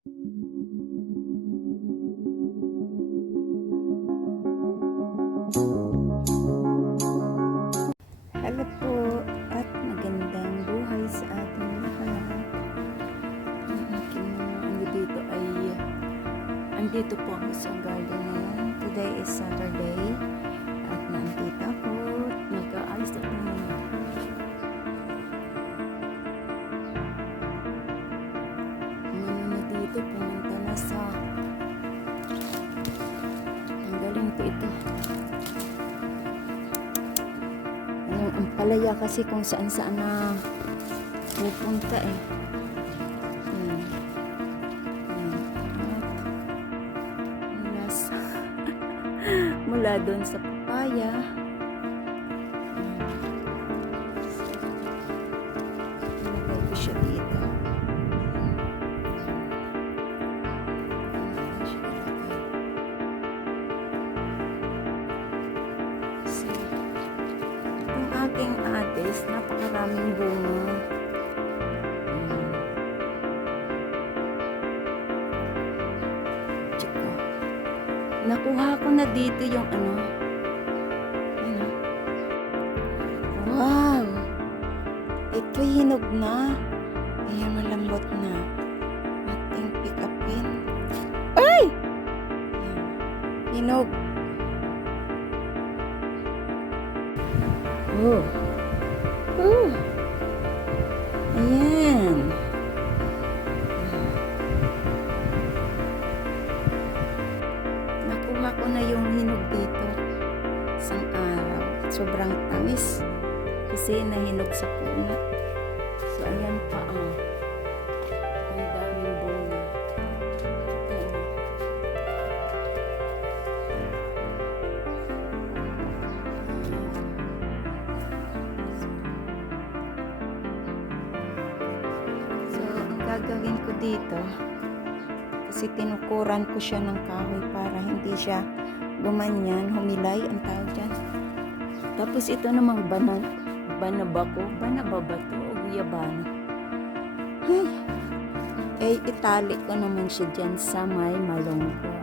Hello po at magandang buhay sa ating lahat. Ang aking andito po ako sa garden ngayon. Today is Saturday at nandito ako. Nag-aayos ako ngayon. Na dito, pumunta na sa ang galing po ito. Yung ampalaya kasi kung saan na pupunta eh. Mula doon sa papaya. Ilagay ko siya dito. Ang aking atis, napakaraming bunga. Nakuha ko na dito yung ano. Wow! Ito'y hinog na. Ayan, malambot na. Ating pick upin. Ay! Ayan. Hinog. Oh. Oh. Ayan. Nakuha ko na yung hinog dito. Isang araw. Sobrang tamis. Kasi nahinog sa puno. So, ayan pa ang daming bunga. So, ang gagawin ko dito, kasi tinukuran ko siya ng kahoy para hindi siya gumanyan, humilay ang tawag dyan. Tapos ito namang banaba ko, banaba ba to o guyabano? Itali ko naman siya dyan sa may malunggay.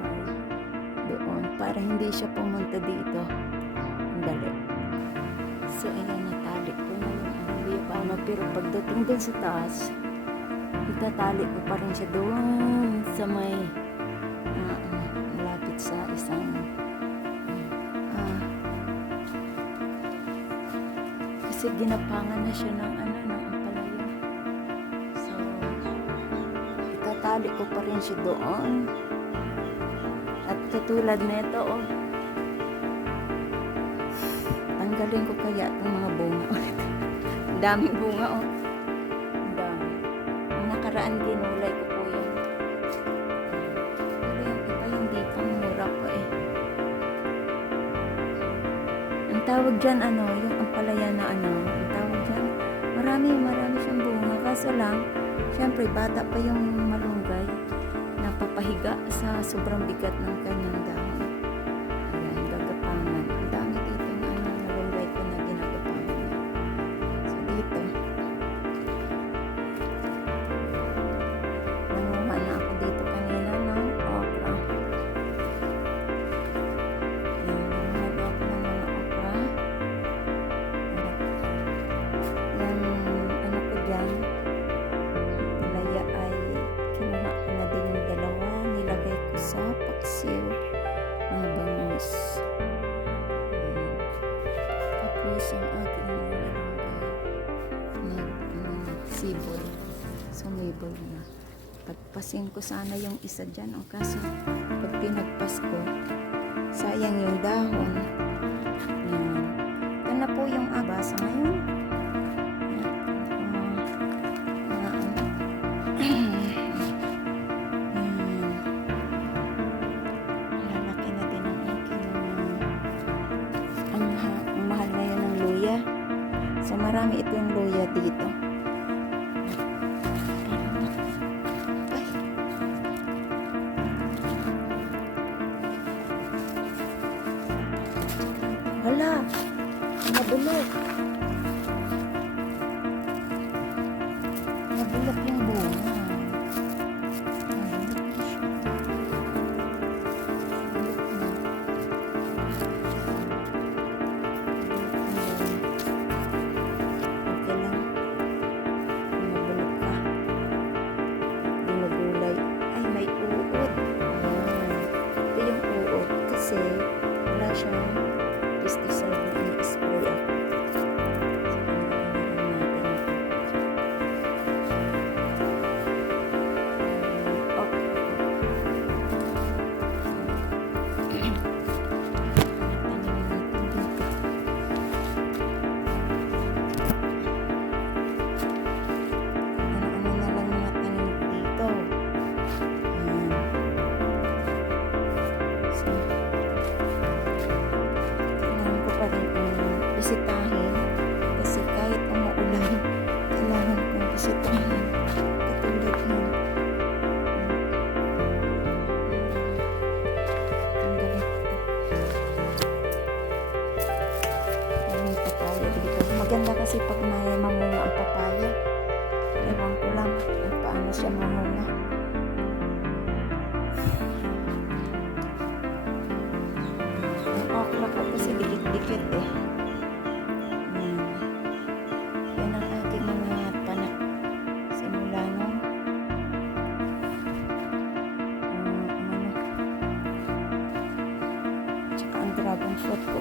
Doon, para hindi siya pumunta dito. Ang dali. So, ayan, natali ko na yung guyabano. Pero pagdating doon sa taas, itatali ko pa rin siya doon sa may malapit sa isang kasi ginapangan na siya ng ampalaya. So, itatali ko pa rin siya doon. At katulad nito, tanggalin ko kaya itong mga bunga ulit. Ang daming bunga, Ang dami. Ang nakaraan ginulay ko po yan. Pero yung iba hindi pang mura po eh. Ang tawag dyan yung ampalaya na ang tawag dyan, marami siyang bunga. Kaso lang, syempre bata pa yung malunggay, napapahiga sa sobrang bigat ng kanyang dahon. Ayan, gagapangan. Ang dami dito na malunggay ko na ginagapangan. So dito, nanguha na ako dito kanina ng okra. Palaya ay kinuha ko na din yung dalawa, nilagay ko sa paksiw na bangus. Tapos ang aking sibol, sumibol na. Pagpasin ko sana yung isa dyan, kaso pag pinagpas ko, sayang yung dahon. Yan. Ito na po yung abasa ngayon. Lalaki na din ang aking ang mahal ngayon ng luya. So marami ito yung luya dito. Hala, nabulok. Nabulok yung bunga. siyang pesticide na ini-spray ako. So, ano na lang mga tanim dito. Ayan. So, kailangan ko pa rin bisitahin kasi kahit umuulan, kailangan kong bisitahin. Katulad nun. Ang galit ito. Daming papaya dito. Maganda kasi pag may mamunga ang papaya. Ewan ko lang kung paano siya mamunga. Ang okra ko kasi dikit-dikit eh. Yan ang aking mga tanak. Simula nung tsaka ang dragon fruit ko.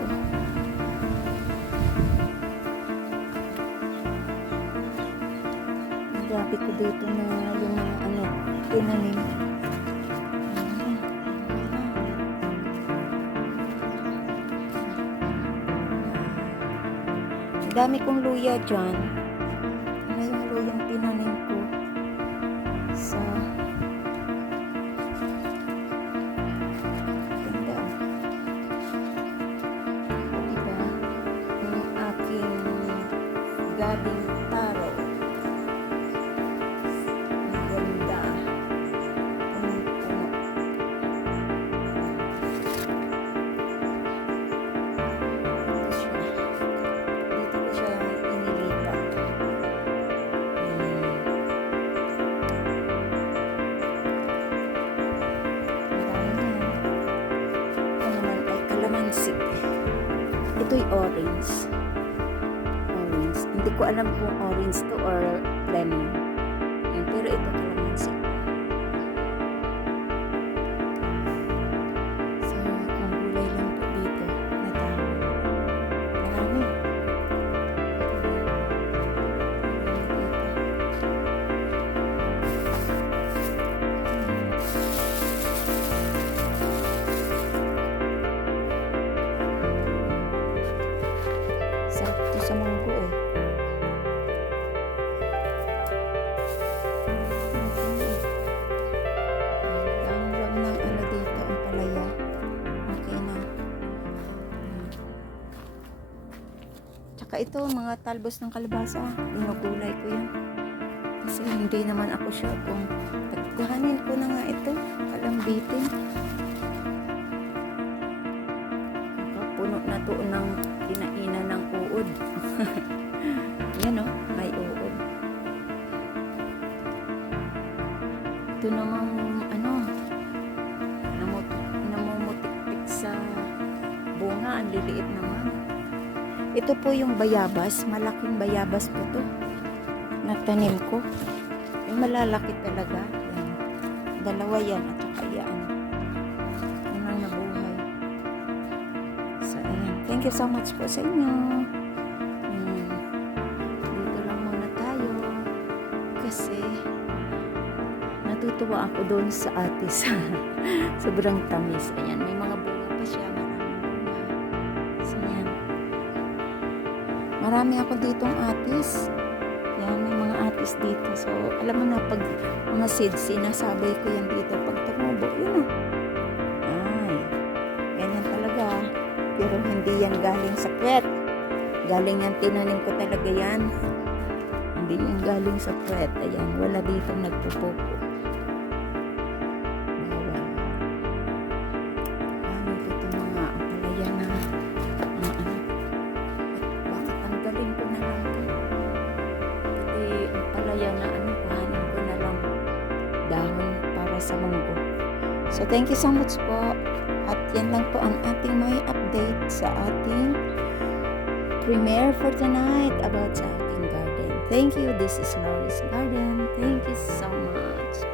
Ang grabe ko dito na yung mga tinanim. Ang dami kong luya dyan. Ano yung luyang tinanim ko sa ganda. Diba? Yung aking gabing taro. Ang ganda. Punong-puno. Dito ko siya inilipat. Kalamansi. Ito'y orange. Orange. Hindi ko alam kung orange to or lemon. Yan, pero ito kalamansi. So, kung gulay lang po dito na tao. Marami. Sarap ito sa munggo eh. Ang lang ng dito, ang palaya. Okay na. Tsaka ito, mga talbos ng kalabasa. Binugulay ko yan. Kasi hindi naman ako sure kung tagkuhanin ko na nga ito. Kalambitin. Puno na to ng kinainan ng uod. Yan o, may uod. Ito namang namumutik-tik sa bunga. Ang liliit naman. Ito po yung bayabas. Malaking bayabas po to. Natanim ko. Yung malalaki talaga. Yan. Dalawa yan at saka yan. Yan ang nabuhay. So, ayan. Thank you so much po sa inyo. Dito lang muna tayo. Kasi natutuwa ako doon sa atis. Sobrang tamis. Ayan. May mga bunga pa siya. Maraming bunga. So, ayan. Marami ako ditong atis. Yan. May mga atis dito. So, alam mo na pag mga seeds, sinasabay ko yan dito. Pag tumubo, yun o. Ay. Ganyan talaga. Pero hindi yan galing sa kwet. Galing yan, tinanim ko talaga yan. Hindi yan galing sa kwet. Ayan, wala ditong nagpupupo. Bawal. Ano dito mga palaya na baka tanggalin ko na lang ito. Pati ang palaya na kuhanin ko na lang dahon para sa munggo. So, thank you so much po. At yan lang po ang ating may update sa ating premiere for tonight about sa ating garden. Thank you. This is Laurie's Garden. Thank you so much.